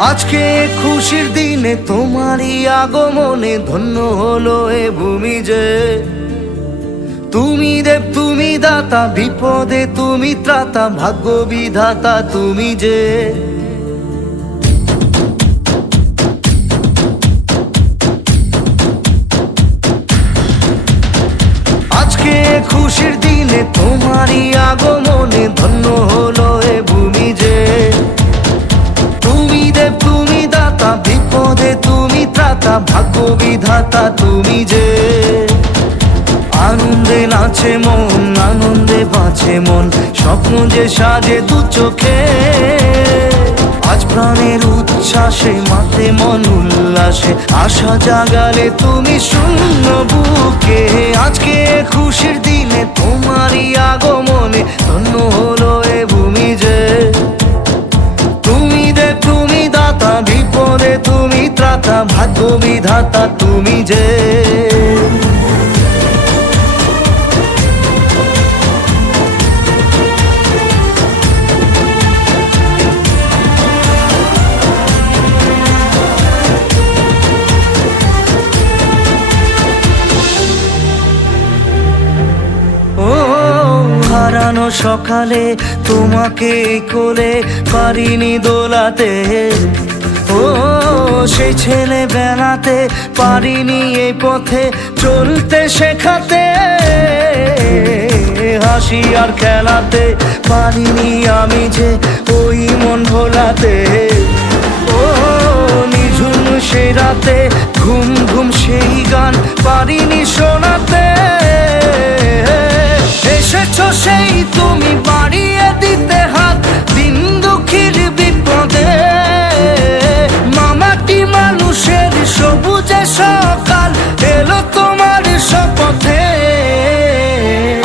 আজকে খুশির দিনে তোমারই আগমনে ধন্য হলো এ ভূমি যে। তুমি দেব তুমি দাতা, বিপদে তুমি ত্রাতা, ভাগ্য বিধাতা তুমি যে। আজকে খুশির দিনে তোমারই আগমনে ধন্য হলো এ ভূমি যে। তুমি দেব তুমি দাতা, বিপদে তুমি ত্রাতা, ভাগ্য বিধাতা তুমি যে। আনন্দে নাচে মন, আনন্দে বাঁচে মন, স্বপ্ন যে সাজে দু চোখে। আজ প্রাণের উচ্ছ্বাসে মাতে মন উল্লাসে, আশা জাগালে তুমি শূন্য বুকে। আজকে খুশির দিনে তোমারই আগমনে ধন্য হলো এ ভূমি যে। তুমি দেব তুমি দাতা, বিপদে তুমি ত্রাতা, ভাগ্য বিধাতা তুমি যে। হারানো সকালে তোমাকে কোলে পারিনি দোলাতে, ও সেই ছেলে বেড়াতে পারিনি এই পথে চলতে শেখাতে। হাসি আর খেলাতে পারিনি আমি যে ওই মন ভোলাতে। ও নিঝুম সেই রাতে ঘুম ঘুম সেই গান পারিনি শোনাতে। এসেছো সেই তুমি বাড়িয়ে দিতে হাত দিন দুঃখীর বিপদে। মামাটি মানুষের সবুজে সকাল এলো তোমার শপথে।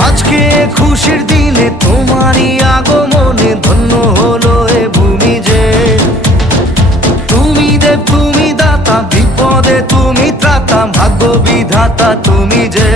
আজকে খুশির দিনে তোমারই আগমনে ধন্য হলো এ ভূমি যে। তুমি দেব তুমি দাতা, বিপদে তুমি ত্রাতা, ভাগ্য বিধাতা তুমি যে।